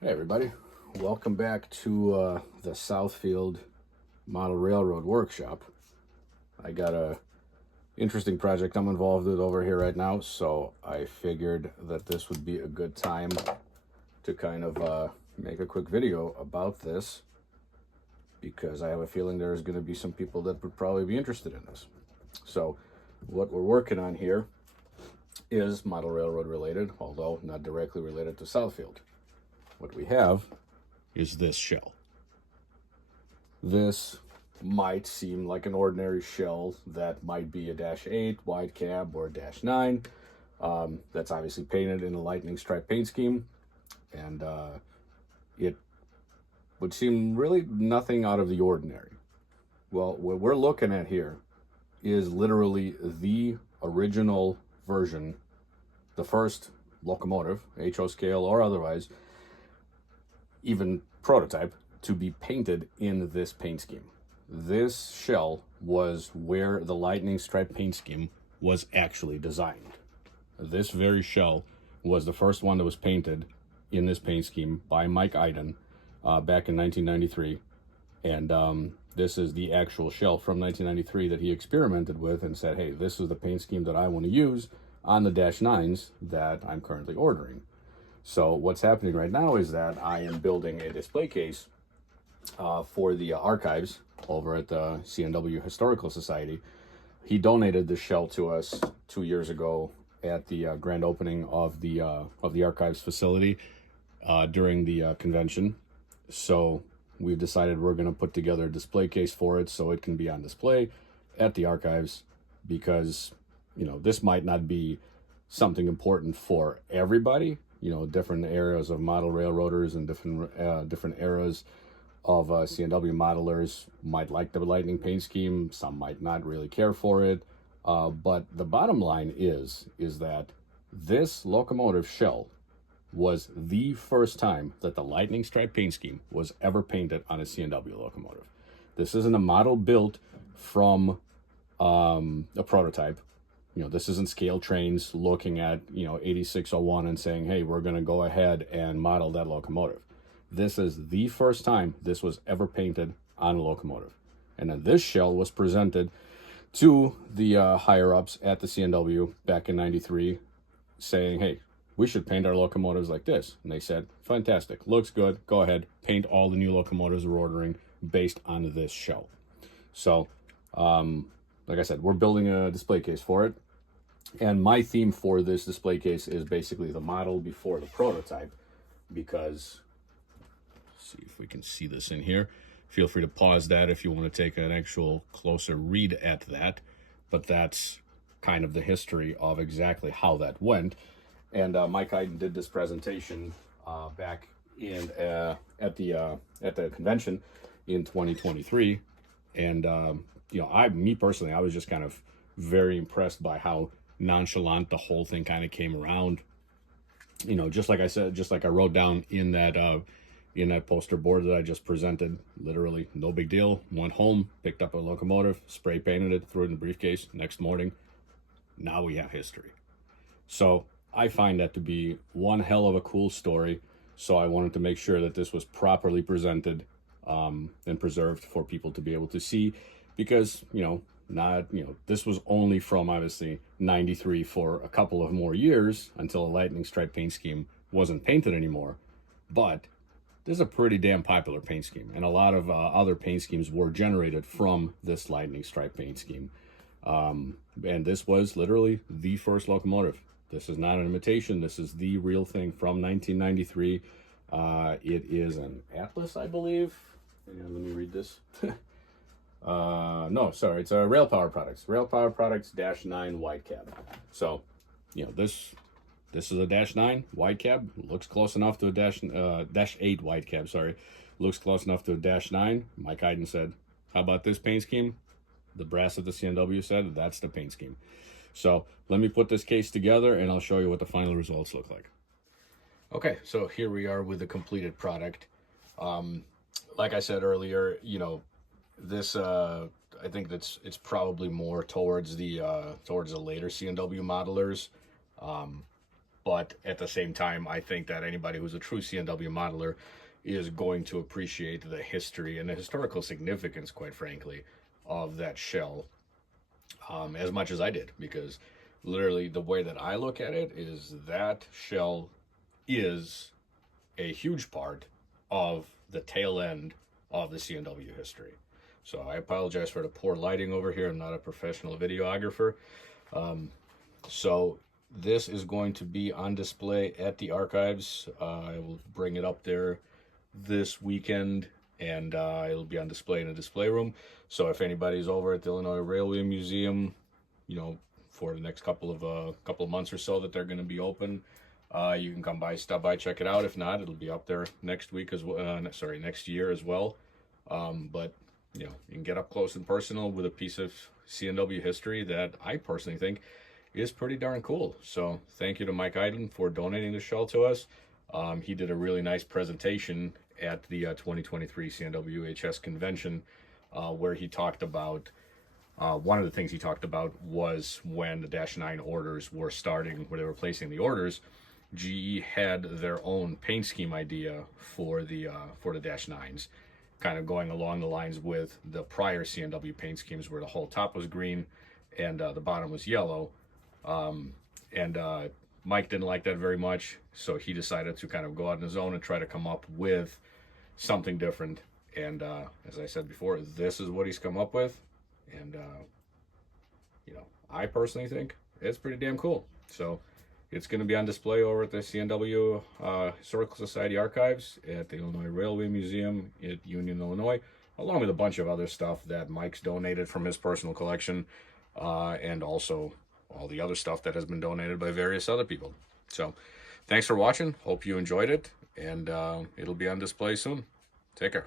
Hey everybody, welcome back to the Southfield Model Railroad Workshop. I got a interesting project I'm involved with over here right now, so I figured that this would be a good time to kind of make a quick video about this, because I have a feeling there's going to be some people that would probably be interested in this. So what we're working on here is model railroad related, although not directly related to Southfield. What we have is this shell. This might seem like an ordinary shell that might be a -8 wide cab or a -9. That's obviously painted in a lightning stripe paint scheme, and it would seem really nothing out of the ordinary. Well, what we're looking at here is literally the original version, the first locomotive, HO scale or otherwise, even prototype, to be painted in this paint scheme. This shell was where the lightning stripe paint scheme was actually designed. This very shell was the first one that was painted in this paint scheme by Mike Iden back in 1993. And this is the actual shell from 1993 that he experimented with and said, hey, this is the paint scheme that I want to use on the -9s that I'm currently ordering. So what's happening right now is that I am building a display case for the archives over at the CNW Historical Society. He donated this shell to us 2 years ago at the grand opening of the archives facility during the convention. So we've decided we're going to put together a display case for it so it can be on display at the archives, because, you know, this might not be something important for everybody. You know, different eras of model railroaders and different eras of CNW modelers might like the lightning paint scheme. Some might not really care for it. But the bottom line is that this locomotive shell was the first time that the lightning stripe paint scheme was ever painted on a CNW locomotive. This isn't a model built from a prototype. You know, this isn't Scale Trains looking at, 8601 and saying, hey, we're going to go ahead and model that locomotive. This is the first time this was ever painted on a locomotive. And then this shell was presented to the higher-ups at the CNW back in 93, saying, hey, we should paint our locomotives like this. And they said, fantastic, looks good, go ahead, paint all the new locomotives we're ordering based on this shell. So, like I said, we're building a display case for it. And my theme for this display case is basically the model before the prototype, because, let's see if we can see this in here. Feel free to pause that if you want to take an actual closer read at that. But that's kind of the history of exactly how that went. And Mike Iden did this presentation back in at the convention in 2023, and me personally, I was just kind of very impressed by how nonchalant the whole thing kind of came around. You know, just like I said, just like I wrote down in that poster board that I just presented, literally no big deal. Went home, picked up a locomotive, spray painted it, threw it in the briefcase. Next morning, now we have history. So I find that to be one hell of a cool story. So I wanted to make sure that this was properly presented and preserved for people to be able to see, because, this was only from obviously 93 for a couple of more years until a lightning stripe paint scheme wasn't painted anymore. But this is a pretty damn popular paint scheme, and a lot of other paint schemes were generated from this lightning stripe paint scheme. And this was literally the first locomotive. This is not an imitation. This is the real thing from 1993. It is an Atlas, I believe. And let me read this. No, sorry, it's a Rail Power Products. Rail Power Products -9 wide cab. So, this is a -9 wide cab. Looks close enough to a -8 wide cab. Sorry, looks close enough to a -9. Mike Iden said, "How about this paint scheme?" The brass at the CNW said, "That's the paint scheme." So let me put this case together, and I'll show you what the final results look like. Okay, so here we are with the completed product. Like I said earlier, this I think it's probably more towards the later CNW modelers, but at the same time, I think that anybody who's a true CNW modeler is going to appreciate the history and the historical significance, quite frankly, of that shell as much as I did, because literally the way that I look at it is that shell is a huge part of the tail end of the CNW history. So I apologize for the poor lighting over here. I'm not a professional videographer. So this is going to be on display at the archives. I will bring it up there this weekend, and it'll be on display in a display room. So if anybody's over at the Illinois Railway Museum, you know, for the next couple of months or so that they're going to be open, you can come by, stop by, check it out. If not, it'll be up there next week as well. Next year as well. But you know, you can get up close and personal with a piece of CNW history that I personally think is pretty darn cool. So thank you to Mike Eidlin for donating the shell to us. He did a really nice presentation at the 2023 CNWHS convention where he talked about, one of the things he talked about was when the -9 orders were starting, where they were placing the orders, GE had their own paint scheme idea for the -9s, kind of going along the lines with the prior CNW paint schemes where the whole top was green and the bottom was yellow. Mike didn't like that very much, so he decided to kind of go out on his own and try to come up with something different. And as I said before, this is what he's come up with. And, you know, I personally think it's pretty damn cool. So it's going to be on display over at the CNW Historical Society Archives at the Illinois Railway Museum in Union, Illinois, along with a bunch of other stuff that Mike's donated from his personal collection, and also all the other stuff that has been donated by various other people. So thanks for watching. Hope you enjoyed it, and it'll be on display soon. Take care.